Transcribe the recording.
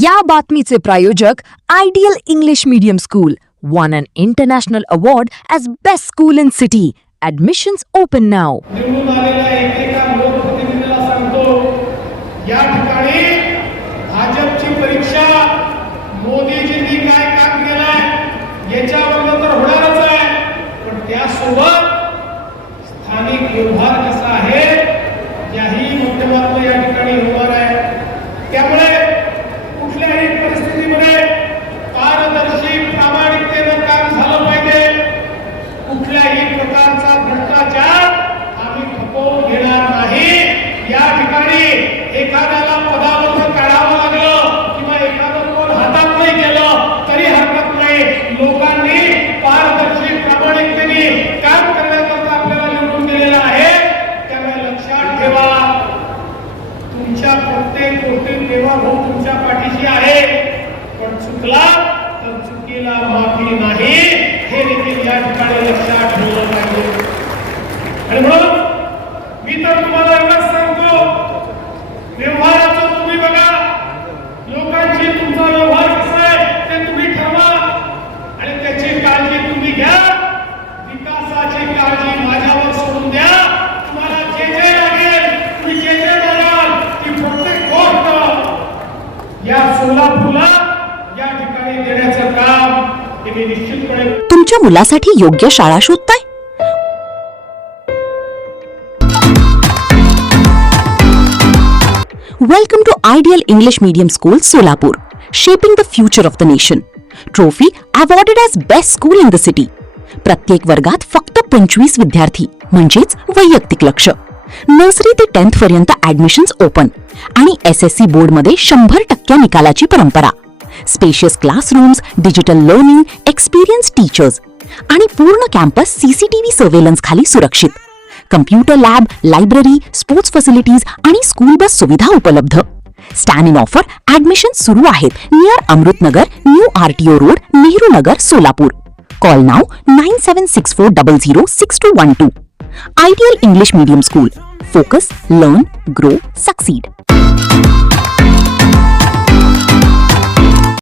या बातमीचे प्रायोजक ideal English medium school won an international award as best school in city. Admissions open now. निवडून आलेल्या एकेका लोकप्रतिनिधीला सांगतो, या ठिकाणी भाजपची परीक्षा मोदीजींनी काय काम केलंय याच्यावर तर होणारच आहे, पण त्यासोबत स्थानिक व्यवहार कसा आहे याही माध्यमातून या ठिकाणी होणार आहे. त्यामुळे कुठल्याही परिस्थितीमध्ये पारदर्शी प्रामाणिकतेनं काम झालं पाहिजे. कुठल्याही प्रकारचा भ्रष्टाचार आम्ही खपवून घेणार नाही. या ठिकाणी एखाद्याला पदावरून काढावं लागलं किंवा एखादं कोण हातात नाही गेलं तरी हरकत नाही. लोकांनी पारदर्शी प्रामाणिकतेने काम करण्याकरता आपल्याला निवडून दिलेलं आहे. त्यामुळे लक्षात ठेवा, तुमच्या प्रत्येक गोष्टीत देवाभाऊ तुमच्या पाठीशी आहे, पण चुकला तर चुकीला माफी नाही, हे देखील या ठिकाणी लक्षात ठेवलं पाहिजे. आणि म्हणून मी तर तुम्हाला एवढंच सांगतो, व्यवहाराचं तुम्ही बघा, लोकांची तुमचा व्यवहार कसा आहे ते तुम्ही ठरवा आणि त्याची काळजी तुम्ही घ्या. विकासाची काळजी माझ्यावर सोडून द्या. तुम्हाला जे जे लागेल, तुम्ही जे जे म्हणाल ती प्रत्येक गोष्ट या सोलापूरला या ठिकाणी देण्याचं काम हे निश्चितपणे. तुमच्या मुलासाठी योग्य शाळा शोधताय? Welcome to Ideal English Medium School, Solapur, shaping the future of the nation. Trophy awarded as best school in the city. प्रत्येक वर्गात फक्त 25 विद्यार्थी म्हणजेच वैयक्तिक लक्ष. नर्सरी ते 10th पर्यंत ऍडमिशन्स ओपन आणि SSC बोर्ड मध्ये 100% निकालाची परंपरा. Spacious classrooms, digital learning, experience teachers आणि पूर्ण कॅम्पस CCTV सर्वेलन्स खाली सुरक्षित. Computer lab, library, sports facilities आणि स्कूल बस सुविधा उपलब्ध. स्टँड इन ऑफर ऍडमिशन सुरू आहेत near Amrutnagar, new RTO road, Nehru Nagar, Solapur. Call now 9764006212. Ideal English Medium School. Focus, learn, grow, succeed.